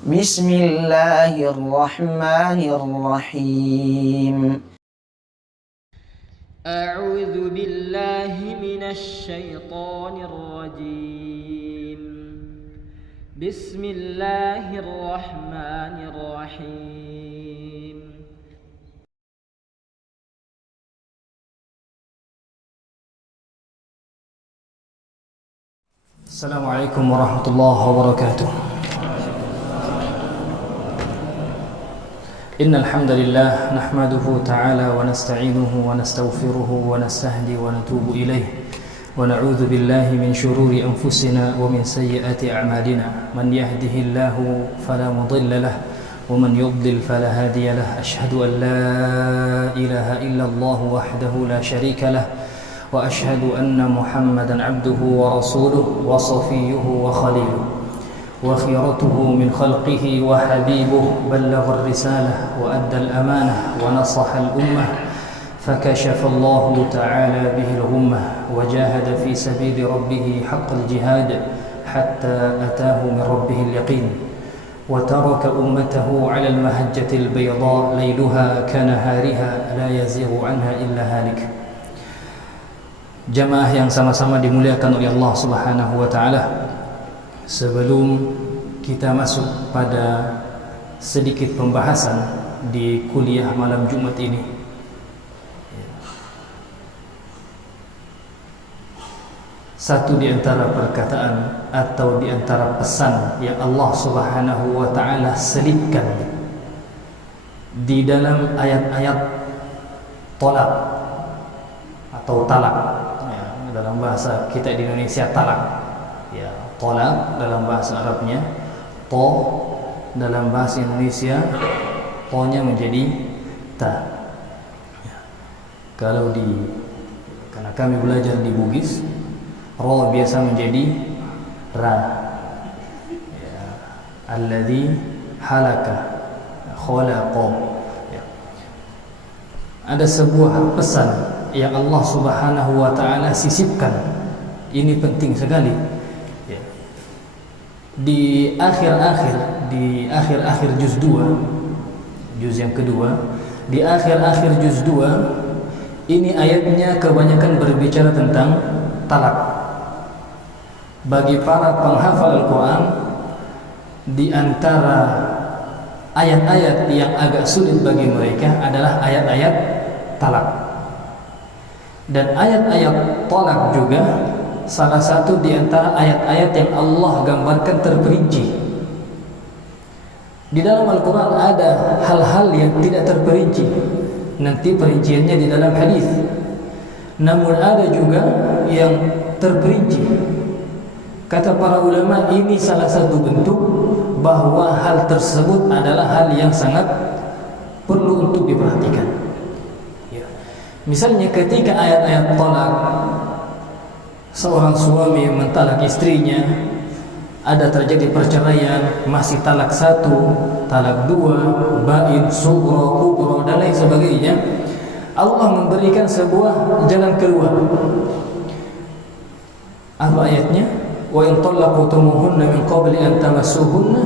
بسم الله الرحمن الرحيم. أعوذ بالله من الشيطان الرجيم. بسم الله الرحمن الرحيم. السلام عليكم ورحمة الله وبركاته. إن الحمد لله نحمده تعالى ونستعينه ونستغفره ونستهدي ونتوب إليه ونعوذ بالله من شرور أنفسنا ومن سيئات أعمالنا. من يهده الله فلا مضل له ومن يضلل فلا هادي له. أشهد أن لا إله إلا الله وحده لا شريك له وأشهد أن محمدا عبده ورسوله وصفيه وخليله وخيرته من خلقه وحبيبه. بلغ الرسالة وأدى الأمانة ونصح الأمة فكشف الله تعالى به الغمة وجاهد في سبيل ربه حق الجهاد حتى أتاه من ربه اليقين وترك أمته على المهجة البيضاء ليلها كنهارها لا يزيغ عنها إلا هالك. Jamaah yang sama-sama dimuliakan oleh Allah Subhanahu wa taala. Sebelum kita masuk pada sedikit pembahasan di kuliah malam Jumat ini, satu di antara perkataan atau di antara pesan yang Allah Subhanahu wa taala selipkan di dalam ayat-ayat talak atau talak, dalam bahasa kita di Indonesia talak, ya, talak dalam bahasa Arabnya, to dalam bahasa Indonesia to-nya menjadi ta. Ya. Kalau karena kami belajar di Bugis, ro biasa menjadi ra. Ya. Alladzi halaka khalaqa. Ya. Ada sebuah pesan yang Allah Subhanahu wa taala sisipkan. Ini penting sekali, ya. Di akhir-akhir juz 2, juz yang kedua, di akhir-akhir juz 2 ini ayatnya kebanyakan berbicara tentang talak. Bagi para penghafal Al-Quran, di antara ayat-ayat yang agak sulit bagi mereka adalah ayat-ayat talak. Dan ayat-ayat talak juga salah satu di antara ayat-ayat yang Allah gambarkan terperinci. Di dalam Al-Quran ada hal-hal yang tidak terperinci, nanti perinciannya di dalam hadis. Namun ada juga yang terperinci. Kata para ulama, ini salah satu bentuk bahwa hal tersebut adalah hal yang sangat perlu untuk diperhatikan. Misalnya ketika ayat-ayat talak, seorang suami mentalak istrinya, ada terjadi perceraian, masih talak 1, talak 2, bain, sughra, kubra dan lain sebagainya, Allah memberikan sebuah jalan keluar. Apa ayatnya? Wa in talaqtumuhunna min qabli an tamassuhunna.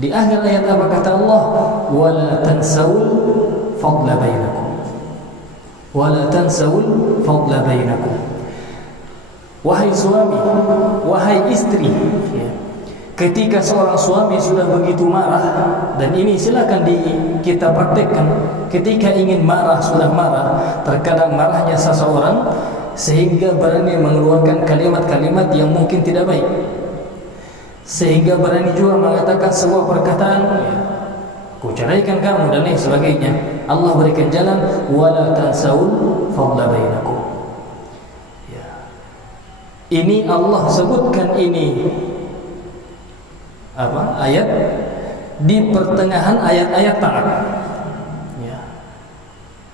Di akhir ayat apa kata Allah? Wala tansawul fadla bainakum. Wala tansawul fadla bainakum. Wahai suami, wahai istri, ya. Ketika seorang suami sudah begitu marah, dan ini silakan kita praktekkan. Ketika ingin marah, sudah marah, terkadang marahnya seseorang sehingga berani mengeluarkan kalimat-kalimat yang mungkin tidak baik, sehingga berani juga mengatakan sebuah perkataan, ya, ku ceraikan kamu dan lain sebagainya. Allah berikan jalan, wala tansawul fadla bainakum. Ya. Ini Allah sebutkan ini ayat di pertengahan ayat-ayat talak. Ya.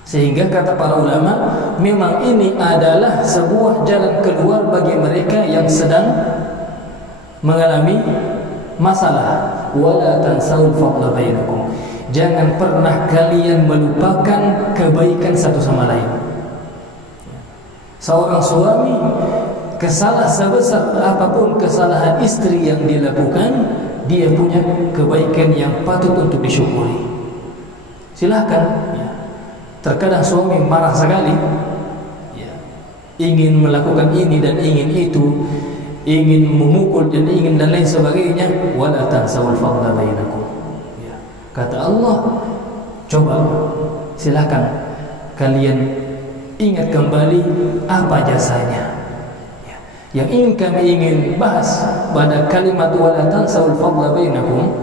Sehingga kata para ulama, memang ini adalah sebuah jalan keluar bagi mereka yang sedang mengalami masalah. Wala tansawul fadla bainakum. Jangan pernah kalian melupakan kebaikan satu sama lain. Seorang suami, kesalahan sebesar apapun kesalahan istri yang dilakukan, dia punya kebaikan yang patut untuk disyukuri. Silahkan ya. Terkadang suami marah sekali ya, ingin melakukan ini dan ingin itu, ingin memukul dan ingin dan lain sebagainya. Wala tansawul fadla bainakum ya. Kata Allah, coba silahkan kalian ingat kembali apa jasanya ya. Yang kami ingin bahas pada kalimat wala tansawul fadla bainakum,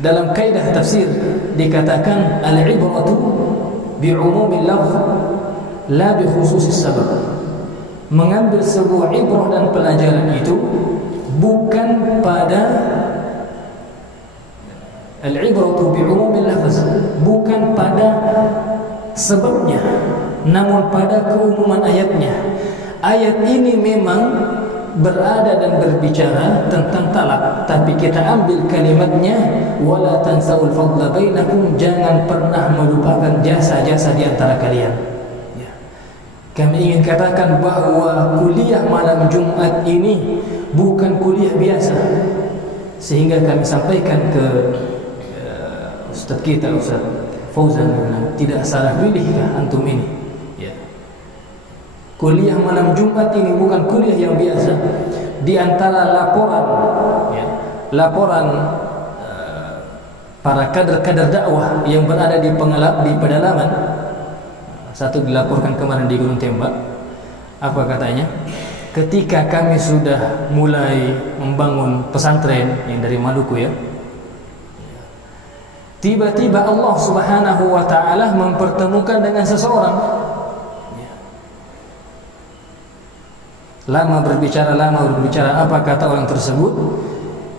dalam kaidah tafsir dikatakan al-ibratu bi'umumil lafz la bi khususis sabab. Mengambil sebuah ibrah dan pelajaran itu bukan pada al-ibratu bi'umumil lafz, bukan pada sebabnya, namun pada keumuman ayatnya. Ayat ini memang berada dan berbicara tentang talak, tapi kita ambil kalimatnya wala tansawul fadla bainakum, jangan pernah melupakan jasa-jasa di antara kalian ya. Kami ingin katakan bahwa kuliah malam Jumat ini bukan kuliah biasa, sehingga kami sampaikan ke Ustaz kita, Ustaz Fauzan, tidak salah pilihkah antum ini ya. Kuliah malam Jumat ini bukan kuliah yang biasa. Di antara laporan ya, laporan para kader-kader dakwah yang berada di pedalaman, satu dilaporkan kemarin di Gunung Tembak. Apa katanya? Ketika kami sudah mulai membangun pesantren yang dari Maluku ya, tiba-tiba Allah Subhanahu wa ta'ala mempertemukan dengan seseorang. Lama berbicara, apa kata orang tersebut?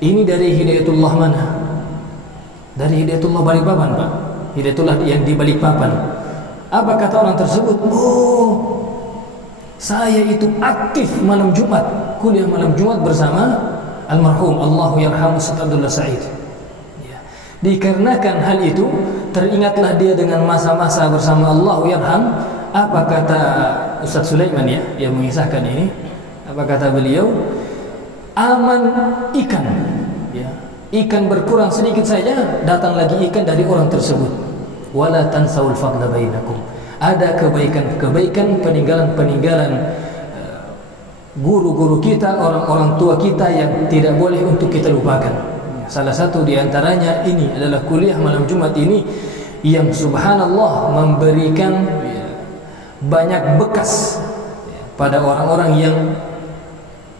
Ini dari Hidayatullah mana? Dari Hidayatullah Balikpapan, Pak. Hidayatullah yang di Balikpapan. Apa kata orang tersebut? Oh, saya itu aktif malam Jumat, kuliah malam Jumat bersama almarhum Allahu yarhamu Ustaz Abdullah Said. Dikarenakan hal itu, teringatlah dia dengan masa-masa bersama Allahu yarham. Apa kata Ustaz Sulaiman ya, yang mengisahkan ini? Apa kata beliau? Aman ikan ya. Ikan berkurang sedikit saja, datang lagi ikan dari orang tersebut. Wala tansawul fadla bainakum. Ada kebaikan-kebaikan, peninggalan-peninggalan guru-guru kita, orang-orang tua kita yang tidak boleh untuk kita lupakan. Salah satu di antaranya ini adalah kuliah malam Jumat ini yang subhanallah memberikan banyak bekas pada orang-orang yang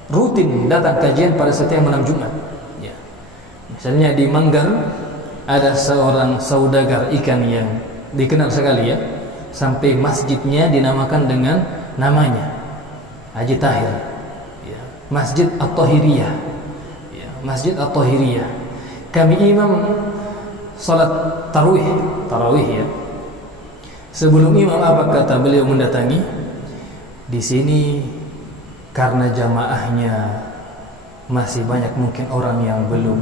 rutin datang kajian pada setiap malam Jumat ya. Misalnya di Manggar ada seorang saudagar ikan yang dikenal sekali ya, sampai masjidnya dinamakan dengan namanya, Haji Tahir ya. Masjid At-Tahiriyah ya. Masjid At-Tahiriyah. Kami imam salat tarawih ya. Sebelum imam apa kata beliau mendatangi di sini, karena jamaahnya masih banyak mungkin orang yang belum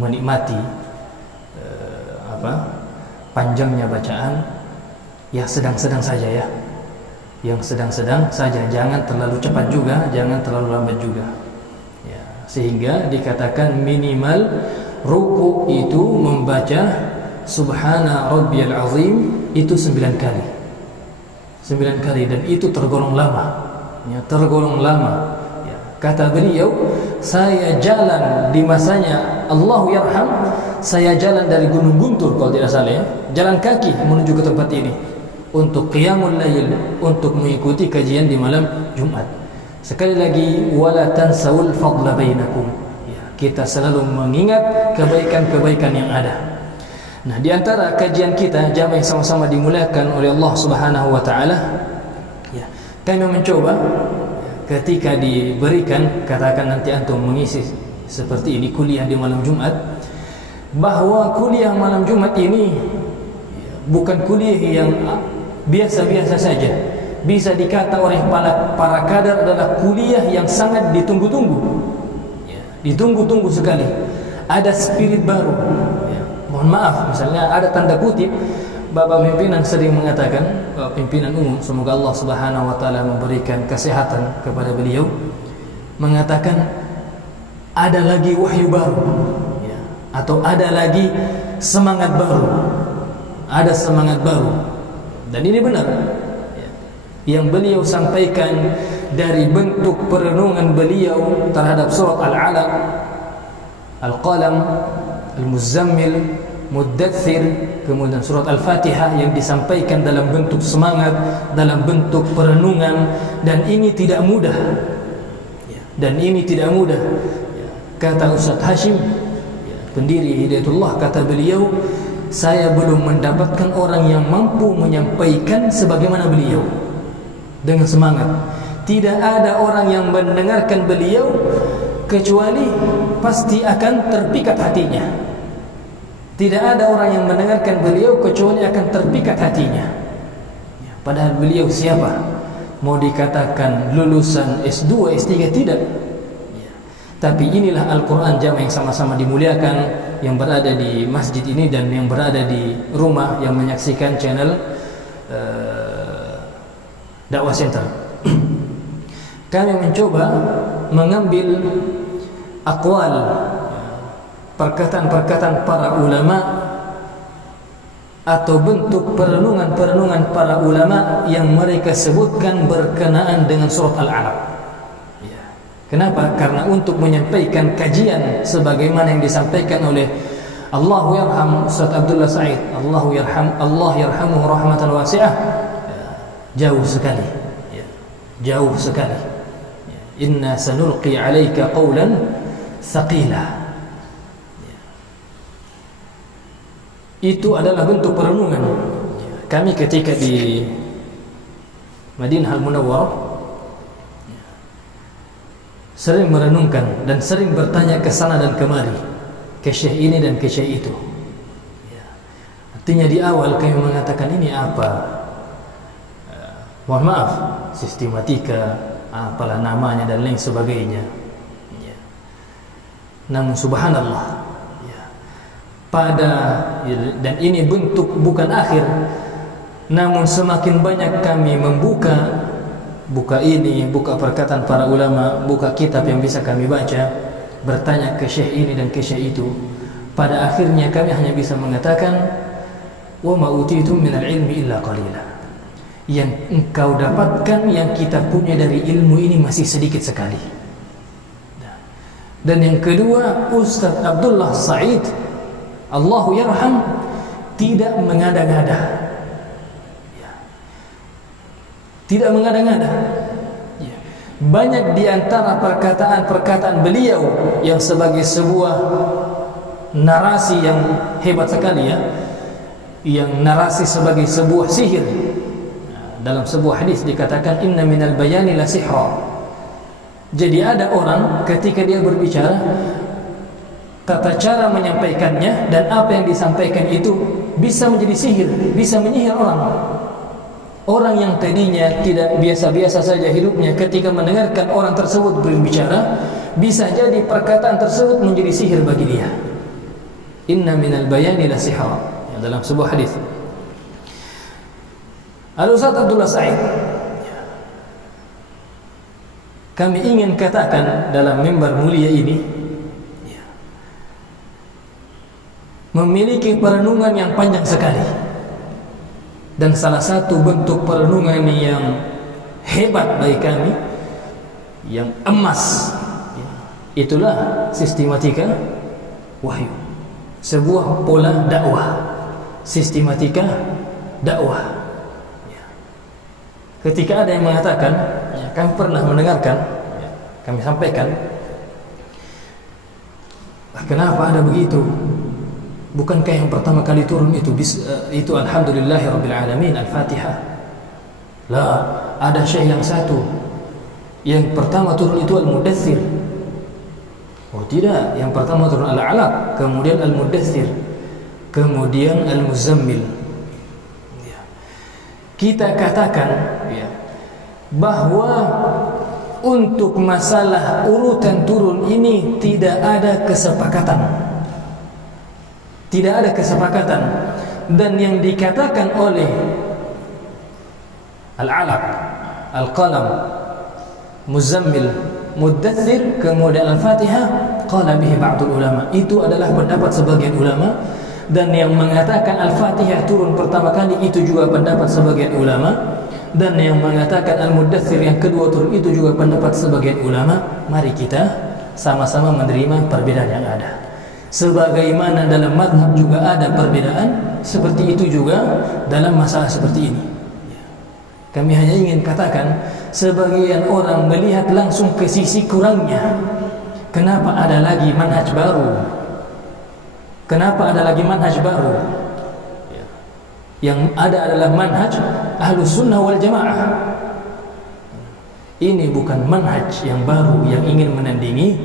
menikmati panjangnya bacaan, ya sedang-sedang saja ya, yang sedang-sedang saja, jangan terlalu cepat juga, jangan terlalu lambat juga ya. Sehingga dikatakan minimal ruku itu membaca Subhana Rabbiyal Azim itu 9 kali, 9 kali, dan itu tergolong lama ya, tergolong lama ya. Kata beliau, saya jalan di masanya Allahu yarham, saya jalan dari Gunung Guntur kalau tidak salah ya, jalan kaki menuju ke tempat ini untuk qiyamul lail, untuk mengikuti kajian di malam Jumat. Sekali lagi, wala tansawul fadla bainakum ya, kita selalu mengingat kebaikan-kebaikan yang ada. Nah, di antara kajian kita jamaah yang sama-sama dimuliakan oleh Allah Subhanahu wa taala ya, kami mencoba ketika diberikan, katakan nanti antum mengisi seperti ini kuliah di malam Jumat, bahwa kuliah malam Jumat ini bukan kuliah yang biasa-biasa saja. Bisa dikata oleh para kader adalah kuliah yang sangat ditunggu-tunggu ya, ditunggu-tunggu sekali. Ada spirit baru ya. Mohon maaf, misalnya ada tanda kutip, Bapak pimpinan sering mengatakan, Bapak pimpinan umum, semoga Allah Subhanahu wa taala memberikan kesehatan kepada beliau, mengatakan ada lagi wahyu baru, ya, atau ada lagi semangat baru, ada semangat baru. Dan ini benar, ya, yang beliau sampaikan dari bentuk perenungan beliau terhadap surat Al-Alaq, Al-Qalam, Al-Muzammil, Muddathir, kemudian surat Al-Fatihah yang disampaikan dalam bentuk semangat, dalam bentuk perenungan. Dan ini tidak mudah, dan ini tidak mudah. Kata Ustaz Hashim, pendiri Hidayatullah, kata beliau, saya belum mendapatkan orang yang mampu menyampaikan sebagaimana beliau dengan semangat. Tidak ada orang yang mendengarkan beliau kecuali pasti akan terpikat hatinya. Tidak ada orang yang mendengarkan beliau kecuali akan terpikat hatinya. Padahal beliau siapa? Mau dikatakan lulusan S2, S3? Tidak. Tapi inilah Al-Quran jamaah yang sama-sama dimuliakan, yang berada di masjid ini dan yang berada di rumah yang menyaksikan channel Dakwah Center. Kami mencoba mengambil aqwal, perkataan-perkataan para ulama atau bentuk perenungan-perenungan para ulama yang mereka sebutkan berkenaan dengan surat Al-Alaq. Kenapa? Karena untuk menyampaikan kajian sebagaimana yang disampaikan oleh Allahu yarham Ustaz Abdullah Said, Allah yarhamuhu rahmatan wasi'ah, jauh sekali, jauh sekali. Inna sanulqi 'alaika qawlan thaqila. Itu adalah bentuk perenungan. Kami ketika di Madinah Al-Munawwarah sering merenungkan dan sering bertanya ke sana dan kemari, ke syekh ini dan ke syekh itu. Artinya di awal kami mengatakan ini apa? Mohon maaf, sistematika, apalah namanya dan lain sebagainya. Namun subhanallah, dan ini bentuk bukan akhir, namun semakin banyak kami membuka ini, buka perkataan para ulama, buka kitab yang bisa kami baca, bertanya ke syekh ini dan ke syekh itu, pada akhirnya kami hanya bisa mengatakan, wa ma utitum minal ilmi illa qalila. Yang engkau dapatkan, yang kita punya dari ilmu ini masih sedikit sekali. Dan yang kedua, Ustaz Abdullah Said, Allahu yarham, tidak mengada-ngada. Tidak mengada-ngada. Banyak di antara perkataan-perkataan beliau yang sebagai sebuah narasi yang hebat sekali, yang narasi sebagai sebuah sihir. Dalam sebuah hadis dikatakan inna minal bayani la sihra. Jadi ada orang ketika dia berbicara, tata cara menyampaikannya dan apa yang disampaikan itu bisa menjadi sihir, bisa menyihir orang. Orang yang tadinya tidak biasa-biasa saja hidupnya, ketika mendengarkan orang tersebut berbicara, bisa jadi perkataan tersebut menjadi sihir bagi dia. Inna minal bayani la sihra, dalam sebuah hadis. Al-Ustaz Abdullah Said, kami ingin katakan dalam mimbar mulia ini, memiliki perenungan yang panjang sekali. Dan salah satu bentuk perenungan yang hebat bagi kami, yang emas, itulah sistematika wahyu. Sebuah pola dakwah, sistematika dakwah. Ketika ada yang mengatakan, kami pernah mendengarkan, kami sampaikan, kenapa ada begitu? Bukankah yang pertama kali turun itu alhamdulillahirabbil alamin, Al-Fatihah? La, ada syekh yang satu, yang pertama turun itu Al-Muddathir. Oh tidak, yang pertama turun Al-Alaq, kemudian Al-Muddathir, kemudian Al-Muzammil. Kita katakan bahwa untuk masalah urutan turun ini tidak ada kesepakatan. Tidak ada kesepakatan. Dan yang dikatakan oleh Al-Alaq, Al-Qalam, Muzammil, Muddathir, kemudian Al-Fatihah, qala bihi ba'dul ulama. Itu adalah pendapat sebagian ulama, dan yang mengatakan Al-Fatihah turun pertama kali itu juga pendapat sebagian ulama, dan yang mengatakan Al-Muddathir yang kedua turun itu juga pendapat sebagian ulama. Mari kita sama-sama menerima perbedaan yang ada. Sebagaimana dalam mazhab juga ada perbedaan, seperti itu juga dalam masalah seperti ini. Kami hanya ingin katakan, sebagian orang melihat langsung ke sisi kurangnya. Kenapa ada lagi manhaj baru? Kenapa ada lagi manhaj baru? Yang ada adalah manhaj Ahlus Sunnah wal Jamaah. Ini bukan manhaj yang baru yang ingin menandingi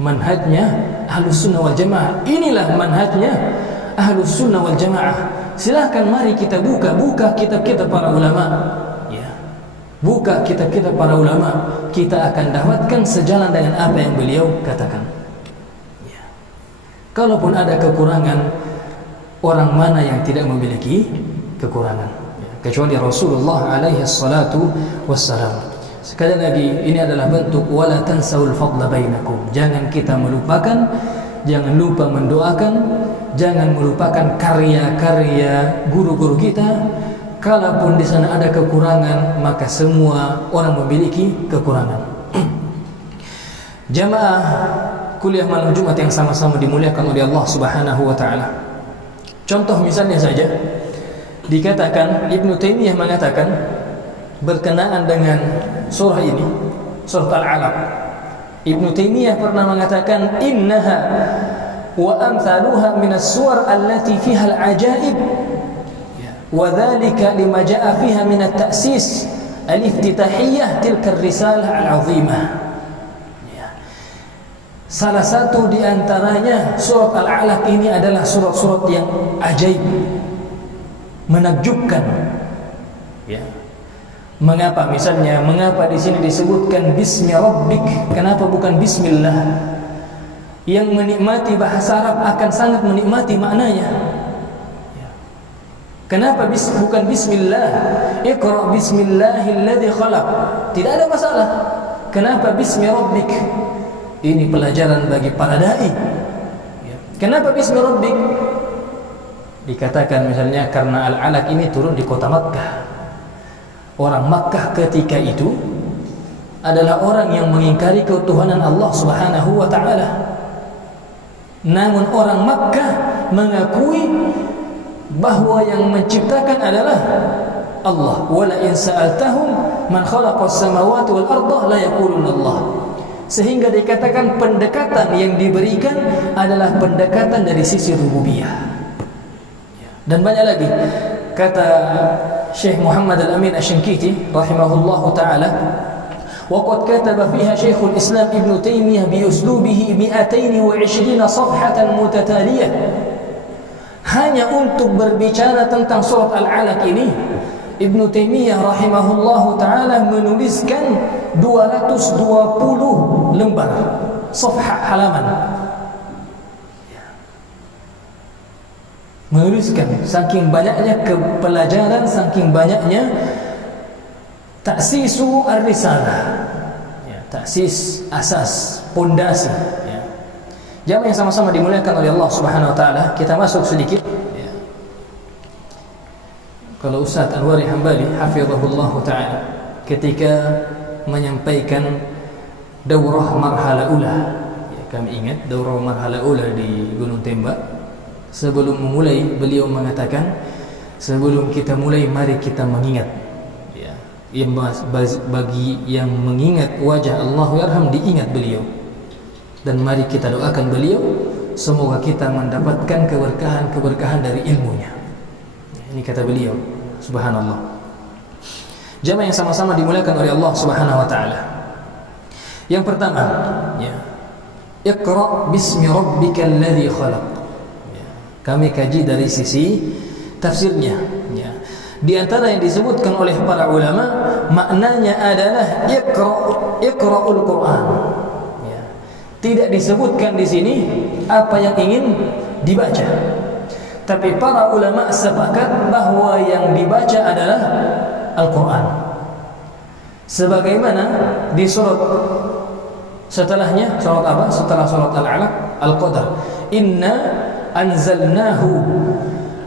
manhajnya Ahlus Sunnah wal Jamaah. Inilah manhajnya Ahlus Sunnah wal Jamaah. Silahkan mari kita buka kitab-kitab para ulama. Buka kitab-kitab para ulama, kita akan dapatkan sejalan dengan apa yang beliau katakan. Kalaupun ada kekurangan, orang mana yang tidak memiliki kekurangan? Kecuali Rasulullah alaihi salatu wassalam. Sekali lagi, ini adalah bentuk wala tansawul fadla bainakum. Jangan kita melupakan, jangan lupa mendoakan, jangan melupakan karya-karya guru-guru kita. Kalaupun di sana ada kekurangan, maka semua orang memiliki kekurangan. Jamaah kuliah malam Jumat yang sama-sama dimuliakan oleh Allah Subhanahu wa taala. Contoh misalnya saja, dikatakan Ibnu Taimiyah mengatakan berkenaan dengan surah ini, surah Al-Alaq. Ibnu Taimiyah pernah mengatakan innaha wa amsaluha min as-suwar allati fiha al-ajaib. وذلك لما جاء فيها من التأسيس الافتتاحية تلك الرسالة العظيمة. Salah satu di antaranya surat Al-Alaq ini adalah surat-surat yang ajaib, menakjubkan. Mengapa misalnya? Mengapa di sini disebutkan Bismi Rabbik? Kenapa bukan Bismillah? Yang menikmati bahasa Arab akan sangat menikmati maknanya. Kenapa bukan Bismillah? Iqra bismillahilladzi khalaq. Tidak ada masalah. Kenapa Bismi Rabbik? Ini pelajaran bagi para dai. Kenapa Bismi Rabbik? Dikatakan misalnya karena Al-Alaq ini turun di kota Makkah. Orang Makkah ketika itu adalah orang yang mengingkari keutuhanan Allah Subhanahu wa taala. Namun orang Makkah mengakui bahwa yang menciptakan adalah Allah. Wala in sa'altahum man khalaqas samawati wal arda la yaquluna Allah. Sehingga dikatakan pendekatan yang diberikan adalah pendekatan dari sisi rububiyah. Dan banyak lagi kata Syekh Muhammad Al-Amin Asy-Syanqiti rahimahullahu taala, وقد كتب فيها شيخ الإسلام ابن تيمية بأسلوبه 220 صفحة متتالية. Hanya untuk berbicara tentang surat Al-Alaq ini, Ibnu Taimiyah rahimahullahu taala menuliskan 220 lembar safhah halaman. Menuliskan saking banyaknya kepelajaran, saking banyaknya ta'sisu ar-risalah. Ta'sis, asas, pondasi. Jamaah yang sama-sama dimuliakan oleh Allah Subhanahu wa taala, kita masuk sedikit. Kalau Ustaz Anwari Hambali hafizahullah taala ketika menyampaikan daurah marhala ula, kami ingat daurah marhala ula di Gunung Tembak, sebelum memulai beliau mengatakan, sebelum kita mulai mari kita mengingat, bagi yang mengingat wajah Allahyarham diingat beliau. Dan mari kita doakan beliau, semoga kita mendapatkan keberkahan dari ilmunya. Ini kata beliau, subhanallah. Jamaah yang sama-sama dimuliakan oleh Allah Subhanahu wa taala. Yang pertama, Iqra bismi rabbikal ladzi khalaq. Kami kaji dari sisi tafsirnya. Di antara yang disebutkan oleh para ulama, maknanya adalah Iqra'ul Quran. Tidak disebutkan di sini apa yang ingin dibaca. Tapi para ulama sepakat bahwa yang dibaca adalah Al-Quran. Sebagaimana di surat Setelahnya surat apa? Setelah surat Al-Alaq, Al-Qadar. Inna anzalnahu.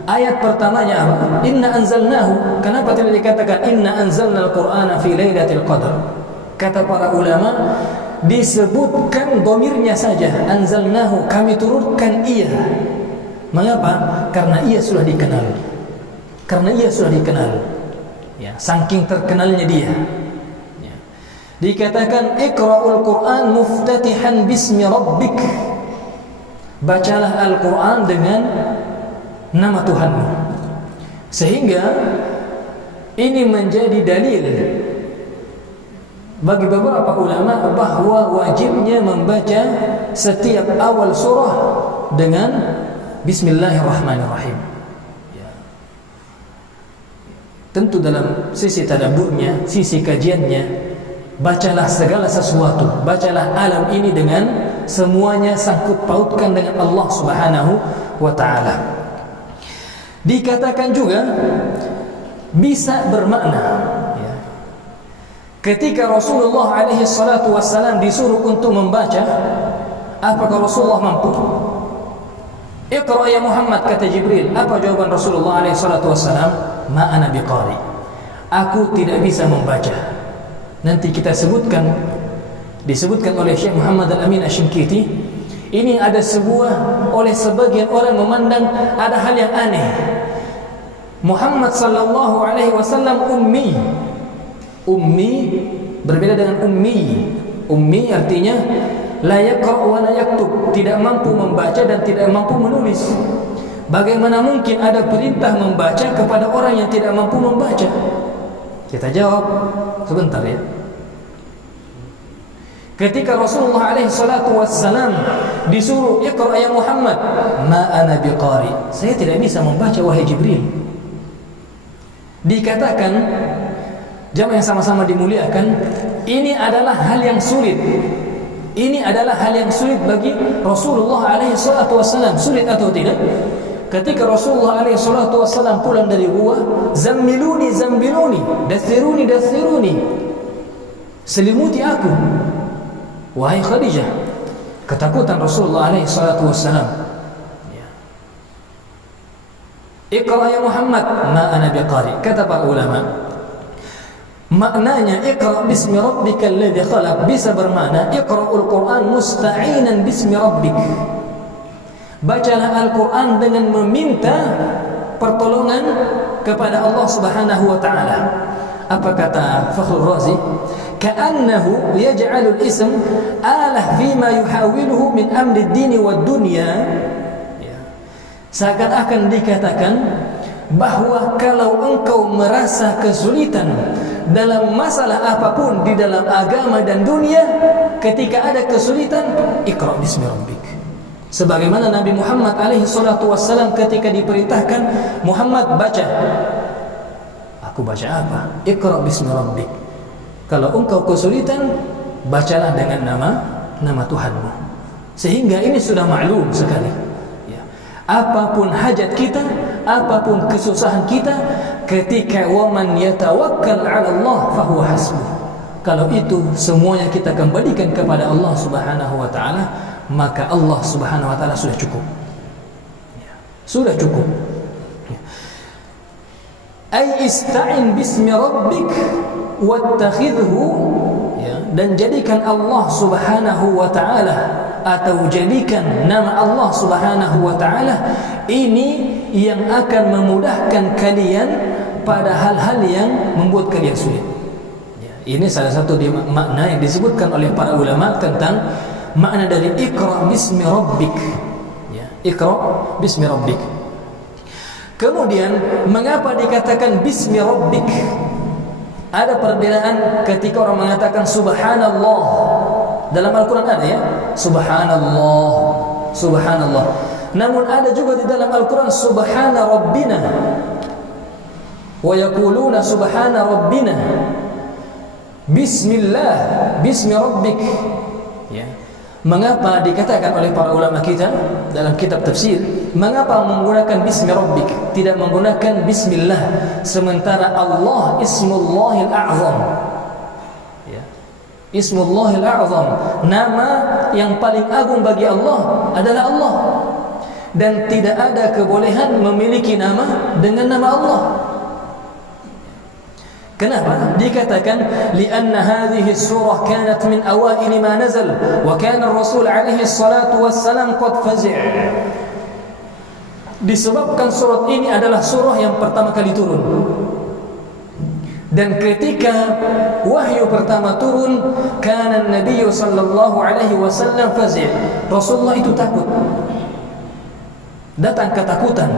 Ayat pertamanya apa? Inna anzalnahu. Kenapa tidak dikatakan inna anzalnal Qur'ana fi lailatul qadar? Kata para ulama, disebutkan dhamirnya saja, anzalnahu, kami turunkan ia. Mengapa? Karena ia sudah dikenal. Karena ia sudah dikenal. Ya, saking terkenalnya dia. Ya. Dikatakan iqra'ul Qur'an muftatihan bismi rabbik. Bacalah Al-Qur'an dengan nama Tuhanmu. Sehingga ini menjadi dalil bagi beberapa ulama bahwa wajibnya membaca setiap awal surah dengan Bismillahirrahmanirrahim. Ya. Tentu dalam sisi tadabburnya, sisi kajiannya, bacalah segala sesuatu, bacalah alam ini dengan semuanya sangkut pautkan dengan Allah Subhanahu wa ta'ala. Dikatakan juga bisa bermakna, ya. Ketika Rasulullah alaihi salatu wassalam disuruh untuk membaca, apakah Rasulullah mampu? Iqra ya Muhammad, kata Jibril. Apa jawaban Rasulullah alaihi salatu wassalam? Ma ana biqari. Aku tidak bisa membaca. Nanti kita sebutkan, disebutkan oleh Syekh Muhammad Al-Amin Asy-Syinkiti, ini ada sebuah, oleh sebagian orang memandang ada hal yang aneh. Muhammad sallallahu alaihi wasallam ummi. Ummi berbeda dengan ummi. Ummi artinya la yaqra wa la yaktub, tidak mampu membaca dan tidak mampu menulis. Bagaimana mungkin ada perintah membaca kepada orang yang tidak mampu membaca? Kita jawab sebentar ya. Ketika Rasulullah alaihi salatu wassalam disuruh iqra ya Muhammad, ma ana biqari, saya tidak bisa membaca wahai Jibril. Dikatakan jamaah yang sama-sama dimuliakan, ini adalah hal yang sulit. Ini adalah hal yang sulit bagi Rasulullah alaihi salatu wassalam. Sulit atau tidak? Ketika Rasulullah alaihi salatu wassalam pulang dari gua, zammiluni zammiluni, dathiruni dathiruni, selimuti aku wahai Khadijah. Ketakutan Rasulullah alaihi salatu wassalam. Iqra ya Muhammad, ma ana biqari. Kata para ulama, maknanya iqra bismi rabbikal ladzi khalaq bisa bermakna iqra'ul Qur'an musta'inan bismi rabbik. Bacalah Al-Qur'an dengan meminta pertolongan kepada Allah Subhanahu wa taala. Apa kata Fakhrul Razi? Ka'annahu yaj'alul ism alah fima yuhawiluhu min amri ad-din wad dunya. Seakan-akan dikatakan bahwa kalau engkau merasa kesulitan dalam masalah apapun di dalam agama dan dunia, ketika ada kesulitan, iqra bismi rabbik. Sebagaimana Nabi Muhammad alaihi salatu wassalam ketika diperintahkan, Muhammad baca. Aku baca apa? Iqra bismi rabbik. Kalau engkau kesulitan, bacalah dengan nama Tuhanmu. Sehingga ini sudah maklum sekali. Apapun hajat kita, apapun kesusahan kita, ketika waman yatawakkal 'ala Allah fahuwa hasbuh. Kalau itu semuanya kita kembalikan kepada Allah Subhanahu wa taala, maka Allah Subhanahu wa taala sudah cukup. Sudah cukup. Ay ista'in bismi rabbik wattakhidhu, dan jadikan Allah Subhanahu wa taala, atau jadikan nama Allah Subhanahu wa taala ini yang akan memudahkan kalian pada hal-hal yang membuat kalian sulit. Ini salah satu makna yang disebutkan oleh para ulama tentang makna dari iqra bismi rabbik. Iqra bismi rabbik. Kemudian mengapa dikatakan bismi rabbik? Ada perbedaan ketika orang mengatakan subhanallah. Dalam Al-Quran ada ya, subhanallah, subhanallah. Namun ada juga di dalam Al-Quran subhana rabbina, wa yaquluna subhana rabbina, bismillah, bismi rabbik. Ya. Mengapa dikatakan oleh para ulama kita dalam kitab tafsir, mengapa menggunakan bismi rabbik, tidak menggunakan bismillah, sementara Allah ismullahil a'zam. Ismullahil A'zam, nama yang paling agung bagi Allah adalah Allah. Dan tidak ada kebolehan memiliki nama dengan nama Allah. Kenapa? Dikatakan lianna hadhihi surah kanat min awail ma nazal wa kana ar-rasul alaihi salatu wassalam qad fazi'. Disebabkan surat ini adalah surah yang pertama kali turun. Dan ketika wahyu pertama turun, kana Nabi sallallahu alaihi wasallam fazi'. Rasulullah itu takut. Datang ketakutan.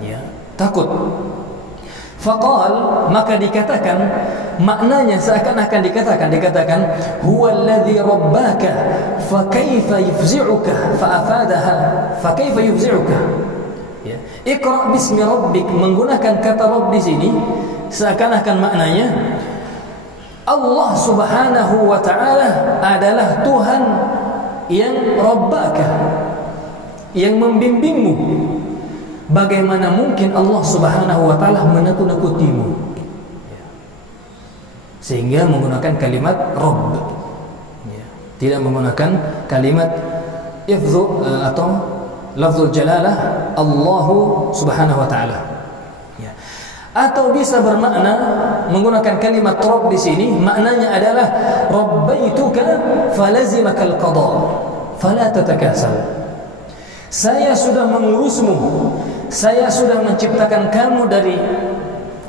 Ya, takut. Faqal, maka dikatakan, maknanya seakan-akan dikatakan huwa alladhi rabbaka fa kaifa yufzi'uka fa afadaha fa kaifa yufzi'uka. Ya. Iqra bismi rabbik, menggunakan kata rabb di sini seakan-akan maknanya Allah Subhanahu wa taala adalah Tuhan yang rabbaka, yang membimbingmu. Bagaimana mungkin Allah Subhanahu wa taala menakut-nakutimu? Sehingga menggunakan kalimat rabb. Tidak menggunakan kalimat ifdhu atau lafzul jalalah Allahu Subhanahu wa taala. Atau bisa bermakna menggunakan kalimat rabb di sini, maknanya adalah rabbaituka falazimakal qada fala tatakasal. Saya sudah mengurusmu, saya sudah menciptakan kamu dari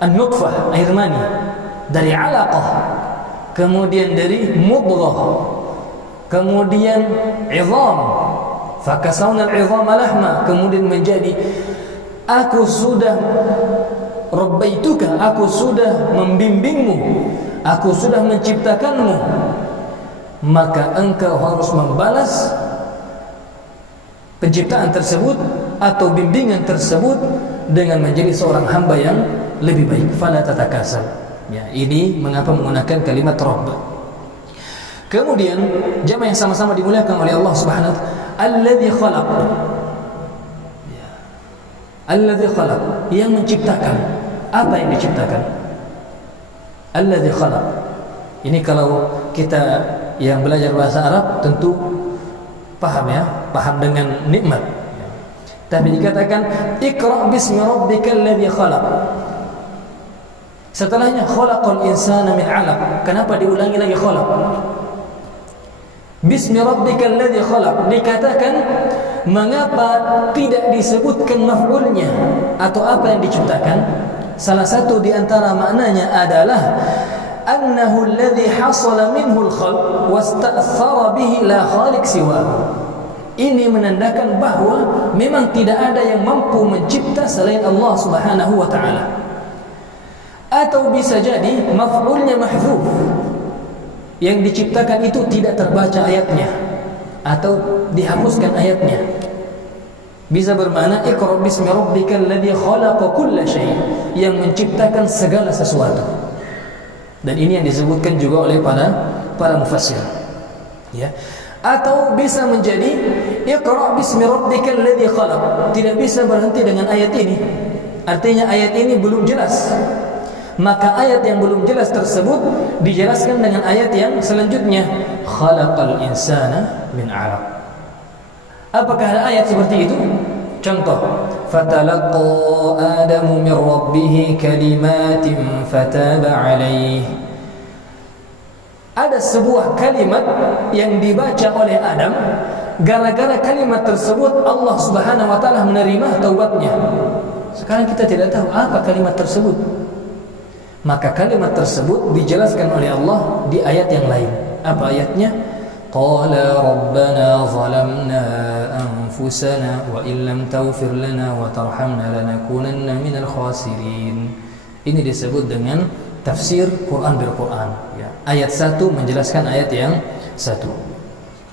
an-nutfah, air mani, dari alaqah, kemudian dari mudghah, kemudian izam, fakasawna al-izama lahma, kemudian menjadi, aku sudah rabbaituka, aku sudah membimbingmu, aku sudah menciptakanmu, maka engkau harus membalas penciptaan tersebut atau bimbingan tersebut dengan menjadi seorang hamba yang lebih baik. Fala tatakasal. Ya, ini mengapa menggunakan kalimat rabb. Kemudian jamaah yang sama-sama dimuliakan oleh Allah Subhanahu wa taala, alladzi khalaq. Ya. Alladzi khalaq, yang menciptakan. Apa yang diciptakan? Alladzi khalaq. Ini kalau kita yang belajar bahasa Arab tentu paham, ya, paham dengan nikmat. Tapi dikatakan Iqra bismi rabbikal ladzi khalaq. Setelahnya khalaqal insana min 'alaq. Kenapa diulangi lagi khalaq? Bismi rabbikal ladzi khalaq. Dikatakan mengapa tidak disebutkan maf'ulnya atau apa yang diciptakan? Salah satu di antara maknanya adalah annahu alladhi hasala minhu al-khalq wasta'thara bihi la khaliq siwahu. Ini menandakan bahwa memang tidak ada yang mampu mencipta selain Allah Subhanahu wa taala. Atau bisa jadi maf'ulnya mahdzuf, yang diciptakan itu tidak terbaca ayatnya atau dihapuskan ayatnya. Bisa bermakna Iqra bismi rabbikal ladzi khalaqa kulla syai', yang menciptakan segala sesuatu. Dan ini yang disebutkan juga oleh para mufassir. Ya. Atau bisa menjadi Iqra bismi rabbikal ladzi khalaq. Tidak bisa berhenti dengan ayat ini. Artinya ayat ini belum jelas. Maka ayat yang belum jelas tersebut dijelaskan dengan ayat yang selanjutnya, khalaqal insana min 'alaq. Apakah ada ayat seperti itu? Contoh, fatalaqa Adamu min rabbih kalimatin fataba alaihi. Ada sebuah kalimat yang dibaca oleh Adam, gara-gara kalimat tersebut Allah Subhanahu wa taala menerima taubatnya. Sekarang kita tidak tahu apa kalimat tersebut. Maka kalimat tersebut dijelaskan oleh Allah di ayat yang lain. Apa ayatnya? Qala rabbana zalamna anfusana wa illam taghfir lana wa tarhamna lanakunanna minal khasirin. Ini disebut dengan tafsir Quran bil Quran, ya. Ayat satu menjelaskan ayat yang satu,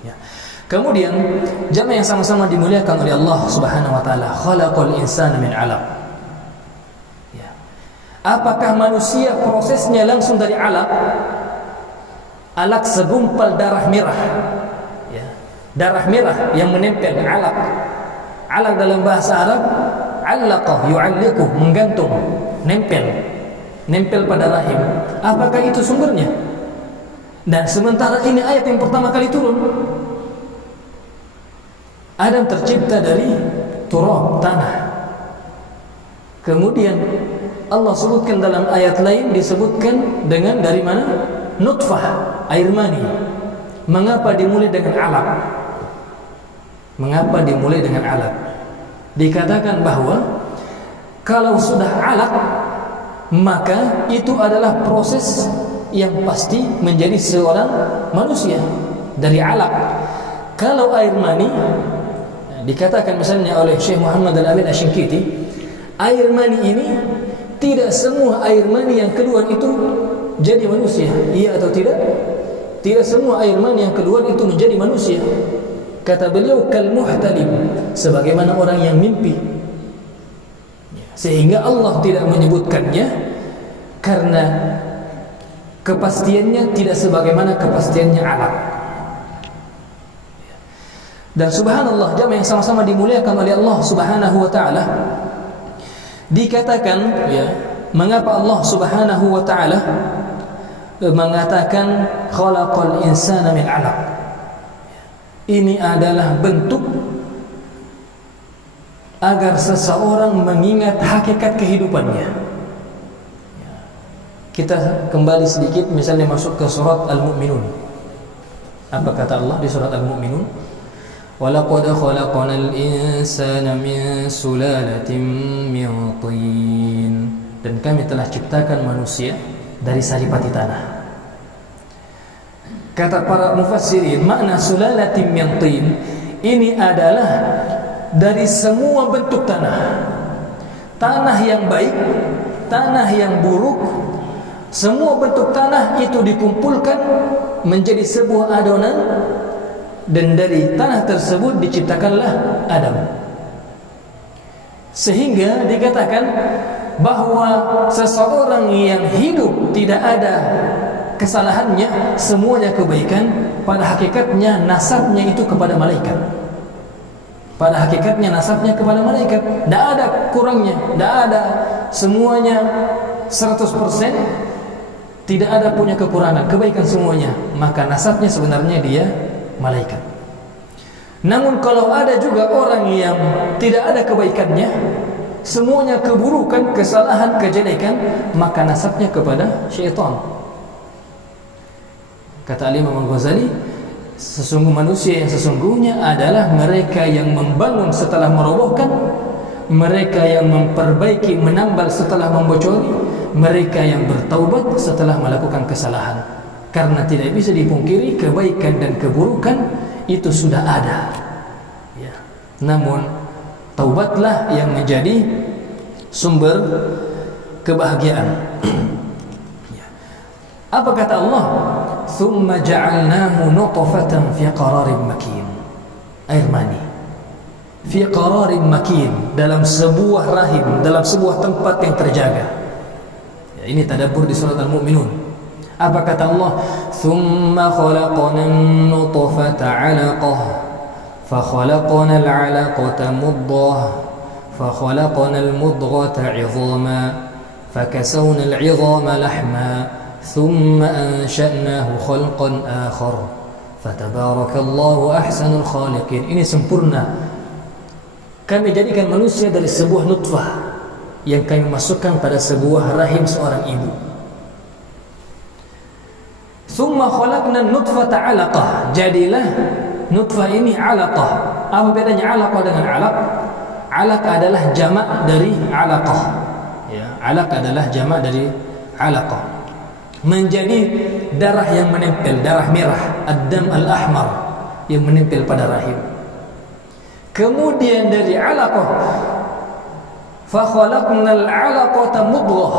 ya. Kemudian jamaah yang sama-sama dimuliakan oleh Allah Subhanahu wa taala, khalaqal insana min 'alaq. Ya. Apakah manusia prosesnya langsung dari 'alaq? Alaq segumpal darah merah, ya. Darah merah yang menempel, alaq. Alaq dalam bahasa Arab allaqa yu'alliqu, menggantung, nempel pada rahim. Apakah itu sumbernya? Dan sementara ini ayat yang pertama kali turun. Adam tercipta dari turab, tanah. Kemudian Allah sebutkan dalam ayat lain, disebutkan dengan dari mana? Nutfah, air mani. Mengapa dimulai dengan alaq? Mengapa dimulai dengan alaq? Dikatakan bahwa kalau sudah alaq, maka itu adalah proses yang pasti menjadi seorang manusia dari alaq. Kalau air mani, dikatakan misalnya oleh Syekh Muhammad Al-Amin Asy-Syinkiti, air mani ini tidak semua air mani yang keluar itu jadi manusia. Iya atau tidak? Tidak semua air mani yang keluar itu menjadi manusia. Kata beliau, kal muhtalim, sebagaimana orang yang mimpi. Sehingga Allah tidak menyebutkannya karena kepastiannya tidak sebagaimana kepastiannya alaq. Dan subhanallah, jamaah yang sama-sama dimuliakan oleh Allah Subhanahu wa taala, dikatakan ya, mengapa Allah Subhanahu wa taala mengatakan khalaqal insana min 'alaq. Ini adalah bentuk agar seseorang mengingat hakikat kehidupannya. Kita kembali sedikit, misalnya masuk ke surat Al-Mu'minun. Apa kata Allah di surat Al-Mu'minun? وَلَقَدْ خَلَقْنَا الْإِنسَانَ مِنْ سُلَالَةٍ مِنْ طِينٍ. Dan kami telah ciptakan manusia dari saripati tanah. Kata para mufassirin, makna sulalatin min tin ini adalah dari semua bentuk tanah. Tanah yang baik, tanah yang buruk, semua bentuk tanah itu dikumpulkan menjadi sebuah adonan, dan dari tanah tersebut diciptakanlah Adam. Sehingga dikatakan bahwa seseorang yang hidup tidak ada kesalahannya, semuanya kebaikan, pada hakikatnya nasabnya itu kepada malaikat. Pada hakikatnya nasabnya kepada malaikat, tidak ada kurangnya, tidak ada semuanya 100%, tidak ada punya kekurangan, kebaikan semuanya, maka nasabnya sebenarnya dia malaikat. Namun kalau ada juga orang yang tidak ada kebaikannya, semuanya keburukan, kesalahan, kejelekan, maka nasabnya kepada syaitan. Kata Imam Al-Ghazali, sesungguh manusia yang sesungguhnya adalah mereka yang membangun setelah merobohkan, mereka yang memperbaiki, menambal setelah membocori, mereka yang bertaubat setelah melakukan kesalahan. Karena tidak bisa dipungkiri kebaikan dan keburukan itu sudah ada ya. Namun taubatlah yang menjadi sumber kebahagiaan. Ya. Apa kata Allah? Thumma ja'alnahu nutfatan fi qararin makin. Air mani fi qararin makin, dalam sebuah rahim, dalam sebuah tempat yang terjaga ya. Ini tadabbur di surat Al-Mu'minun. Apa kata Allah? Thumma khalaqna an-nutfata 'alaqah fa khalaqna al-'alaqata mudghah fa khalaqna al-mudghata 'idhama fa kasawna al-'idhama lahma thumma ansha'nahu khalqan akhar fatabarakallahu ahsanul khaliqin. Ini sempurna. Kami jadikan manusia dari sebuah nutfah yang kami masukkan pada sebuah rahim seorang ibu. Thumma khalaqna nutfata 'alaqah. Jadilah nutfah ini 'alaqah. Apa bedanya 'alaqah dengan 'alaq? 'Alaq adalah jamak dari 'alaqah. Ya, 'alaq adalah jamak dari 'alaqah. Menjadi darah yang menempel, darah merah, ad-dam al-ahmar yang menempel pada rahim. Kemudian dari 'alaqah fa khalaqna al-'alaqata mudghah,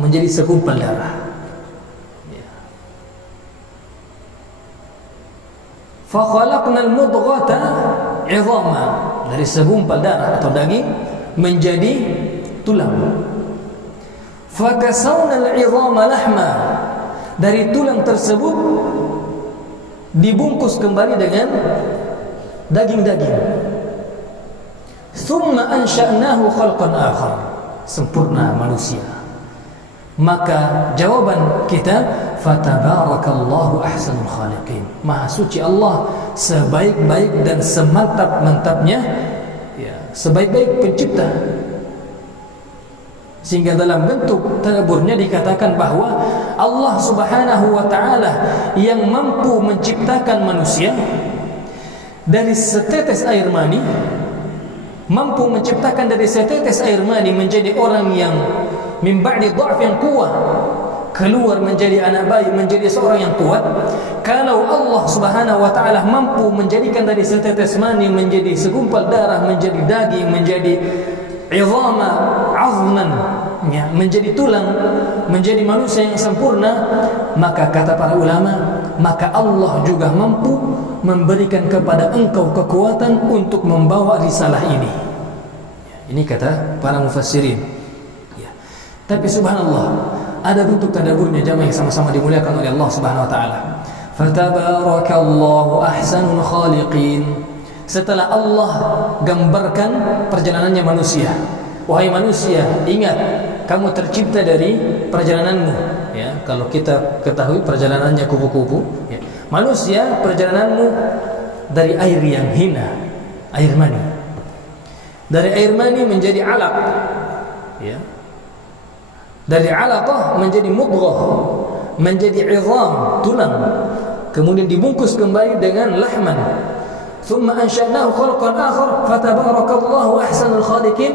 menjadi segumpal darah. Fa khalaqna al-mudghata 'idhama, dari segumpal darah atau daging menjadi tulang. Fa kasawna al-'idhama lahma, dari tulang tersebut dibungkus kembali dengan daging-daging. Thumma ansha'nahu khalqan akhar, sempurna manusia. Maka jawaban kita, fatabarakallahu ahsanul khaliqin. Maha suci Allah, sebaik-baik dan semantap-mantapnya, ya, sebaik-baik pencipta. Sehingga dalam bentuk tadaburnya dikatakan bahwa Allah Subhanahu wa ta'ala yang mampu menciptakan manusia dari setetes air mani, mampu menciptakan dari setetes air mani menjadi orang yang min ba'di dha'f yang kuat, keluar menjadi anak bayi, menjadi seorang yang kuat. Kalau Allah Subhanahu wa ta'ala mampu menjadikan dari setetes mani menjadi segumpal darah, menjadi daging, menjadi izama azman, ya, menjadi tulang, menjadi manusia yang sempurna, maka kata para ulama, maka Allah juga mampu memberikan kepada engkau kekuatan untuk membawa risalah ini. Ini kata para mufassirin, ya. Tapi subhanallah, ada bentuk tadaburnya jamaah yang sama-sama dimuliakan oleh Allah Subhanahu wa ta'ala. Fatabarakallahu ahsanul khaliqin. Setelah Allah gambarkan perjalanannya manusia, wahai manusia, ingat kamu tercipta dari perjalananmu, ya. Kalau kita ketahui perjalanannya kupu-kupu, ya. Manusia perjalananmu dari air yang hina, air mani. Dari air mani menjadi alaq, ya. Dari alaqah menjadi mudghah, menjadi izam, tulang. Kemudian dibungkus kembali dengan lahman. Thumma ansha'nahu khalqan akhar fatabarakallahu ahsanul khaliqin.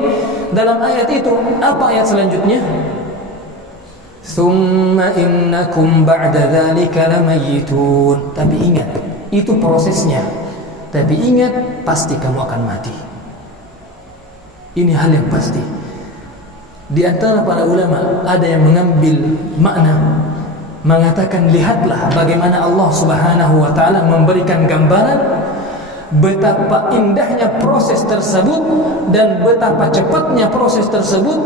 Dalam ayat itu apa ayat selanjutnya? Thumma innakum ba'da dzalika lamayitun. Tapi ingat, itu prosesnya. Tapi ingat, pasti kamu akan mati. Ini hal yang pasti. Di antara para ulama ada yang mengambil makna, mengatakan lihatlah bagaimana Allah Subhanahu wa ta'ala memberikan gambaran betapa indahnya proses tersebut dan betapa cepatnya proses tersebut.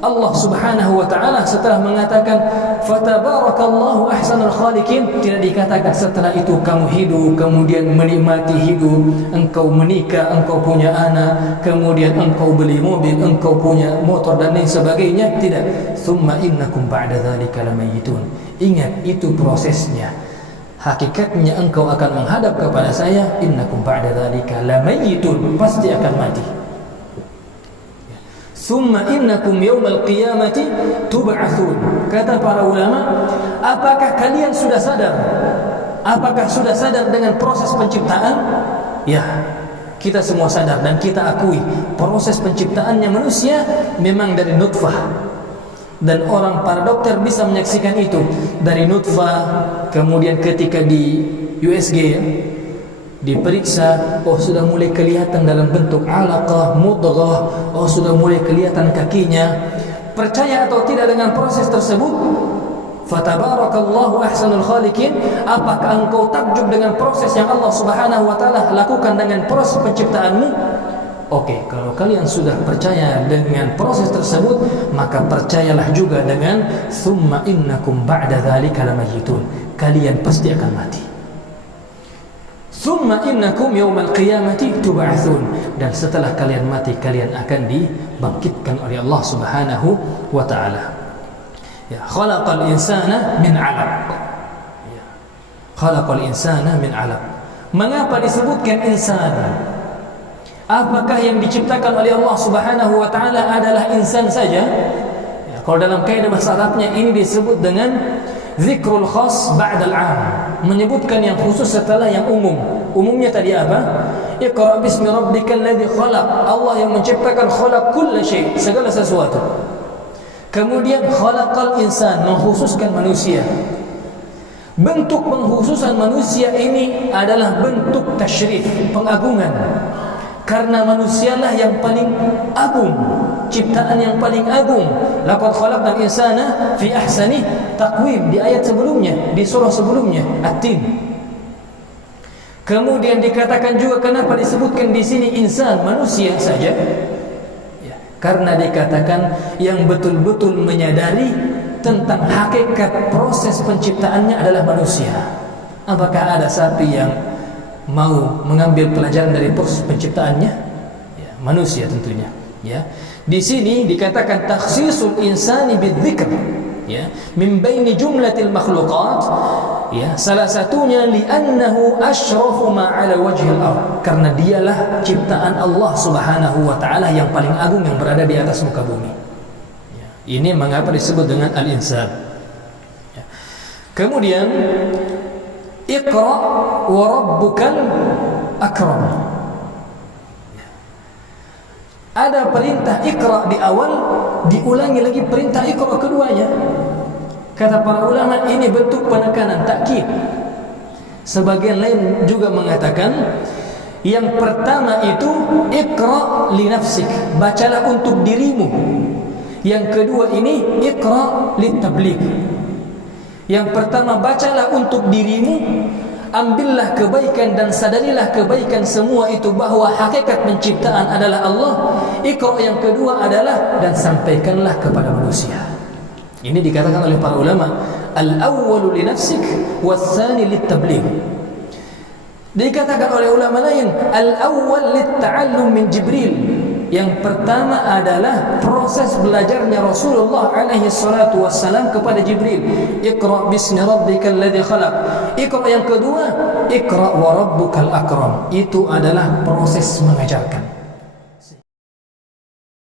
Allah Subhanahu wa ta'ala setelah mengatakan fatabarakallahu ahsanul khaliqin, tidak dikatakan setelah itu kamu hidup, kemudian menikmati hidup, engkau menikah, engkau punya anak, kemudian engkau beli mobil, engkau punya motor dan lain sebagainya. Tidak. Tsumma innakum ba'da dzalika lamayitun. Ingat, itu prosesnya. Hakikatnya engkau akan menghadap kepada saya. Innakum ba'da dzalika lamayitun, pasti akan mati. Summa innakum yaumal qiyamati tub'atsun. Kata para ulama, apakah kalian sudah sadar? Apakah sudah sadar dengan proses penciptaan? Ya, kita semua sadar dan kita akui proses penciptaannya manusia memang dari nutfah. Dan orang, para dokter bisa menyaksikan itu dari nutfah, kemudian ketika di USG, ya, diperiksa, oh sudah mulai kelihatan dalam bentuk alaqah, mudghah, oh sudah mulai kelihatan kakinya. Percaya atau tidak dengan proses tersebut? Fatabarakallahu ahsanul khaliqin. Apakah engkau takjub dengan proses yang Allah Subhanahu wa ta'ala lakukan dengan proses penciptaanmu? Oke, kalau kalian sudah percaya dengan proses tersebut, maka percayalah juga dengan summa innakum ba'da dzalika lamayitun. Kalian pasti akan mati. Summa innakum yaumal qiyamati tub'atsun. Dan setelah kalian mati, kalian akan dibangkitkan oleh Allah Subhanahu wa ta'ala. Ya, khalaqal insana min 'alaq. Ya. Khalaqal insana min 'alaq. Mengapa disebutkan insan? Apakah yang diciptakan oleh Allah Subhanahu wa ta'ala adalah insan saja? Ya, kalau dalam kaidah bahasa Arabnya ini disebut dengan zikrul khas ba'dal 'am, menyebutkan yang khusus setelah yang umum. Umumnya tadi apa? Iqra bismi rabbikal ladzi khalaq. Allah yang menciptakan, khalaq kulla syai', segala sesuatu. Kemudian khalaqal insan, mengkhususkan manusia. Bentuk pengkhususan manusia ini adalah bentuk tasyrif, pengagungan. Karena manusialah yang paling agung, ciptaan yang paling agung. Laqad khalaqnal insana fi ahsani taqwim, di ayat sebelumnya, di surah sebelumnya, At-Tin. Kemudian dikatakan juga kenapa disebutkan di sini insan, manusia saja? Ya, karena dikatakan yang betul-betul menyadari tentang hakikat proses penciptaannya adalah manusia. Apakah ada sapi yang mau mengambil pelajaran dari proses penciptaannya? Ya, manusia tentunya. Ya, di sini dikatakan takhsisul insani bidzikr. ya, min baini jumlatil makhluqat, ya, salah satunya li'annahu asyrafu ma 'ala wajhil ard, karena dialah ciptaan Allah Subhanahu wa taala yang paling agung yang berada di atas muka bumi. Ya, ini mengapa disebut dengan al-insan. Ya. Kemudian Iqra wa rabbukal akram. Ada perintah Iqra di awal, diulangi lagi perintah Iqra keduanya. Kata para ulama ini bentuk penekanan, takkid. Sebagian lain juga mengatakan yang pertama itu Iqra li nafsik, bacalah untuk dirimu. Yang kedua ini Iqra lit tabligh. Yang pertama bacalah untuk dirimu, ambillah kebaikan dan sadarilah kebaikan semua itu bahwa hakikat penciptaan adalah Allah. Iqra yang kedua adalah dan sampaikanlah kepada manusia. Ini dikatakan oleh para ulama, al-awwalu li nafsik was-tsani lit-tabligh. Dikatakan oleh ulama lain, al-awwal lit-ta'allum min Jibril. Yang pertama adalah proses belajarnya Rasulullah alaihi salatu wassalam kepada Jibril. Iqra bismi rabbikal ladzi khalaq. Iqra yang kedua, Iqra wa rabbukal akram. Itu adalah proses mengajarkan.